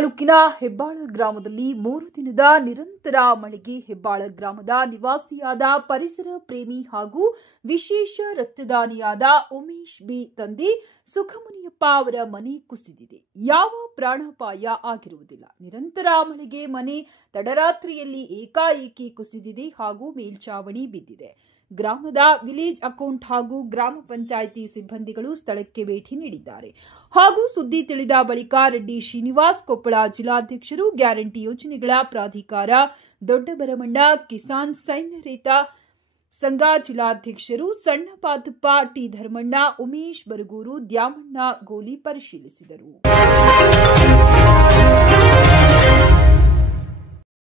ತಾಲೂಕಿನ ಹೆಬ್ಬಾಳ ಗ್ರಾಮದಲ್ಲಿ 3 ದಿನದ ನಿರಂತರ ಮಳೆಗೆ ಹೆಬ್ಬಾಳ ಗ್ರಾಮದ ನಿವಾಸಿಯಾದ ಪರಿಸರ ಪ್ರೇಮಿ ಹಾಗೂ ವಿಶೇಷ ರಕ್ತದಾನಿಯಾದ ಉಮೇಶ್ ಬಿ ತಂದೆ ಸುಖಮುನಿಯಪ್ಪ ಅವರ ಮನೆ ಕುಸಿದಿದೆ. ಯಾವ ಪ್ರಾಣಾಪಾಯ ಆಗಿರುವುದಿಲ್ಲ. ನಿರಂತರ ಮಳೆಗೆ ಮನೆ ತಡರಾತ್ರಿಯಲ್ಲಿ ಏಕಾಏಕಿ ಕುಸಿದಿದೆ ಹಾಗೂ ಮೇಲ್ಛಾವಣಿ ಬಿದ್ದಿದೆ. ಗ್ರಾಮದ ವಿಲೇಜ್ ಅಕೌಂಟ್ ಹಾಗೂ ಗ್ರಾಮ ಪಂಚಾಯಿತಿ ಸಿಬ್ಬಂದಿಗಳು ಸ್ಥಳಕ್ಕೆ ಭೇಟಿ ನೀಡಿದ್ದಾರೆ. ಹಾಗೂ ಸುದ್ದಿ ತಿಳಿದ ಬಳಿಕ ರೆಡ್ಡಿ ಶ್ರೀನಿವಾಸ್ ಕೊಪ್ಪಳ ಜಿಲ್ಲಾಧ್ಯಕ್ಷರು, ಗ್ಯಾರಂಟಿ ಯೋಜನೆಗಳ ಪ್ರಾಧಿಕಾರ ದೊಡ್ಡಬರಮಣ್ಣ, ಕಿಸಾನ್ ಸೈನ್ಯ ರೈತ ಸಂಘ ಜಿಲ್ಲಾಧ್ಯಕ್ಷರು ಸಣ್ಣ ಪಾತಪ್ಪ, ಟಿ ಧರ್ಮಣ್ಣ, ಉಮೇಶ್ ಬರಗೂರು, ದ್ಯಾಮಣ್ಣ ಗೋಲಿ ಪರಿಶೀಲಿಸಿದರು.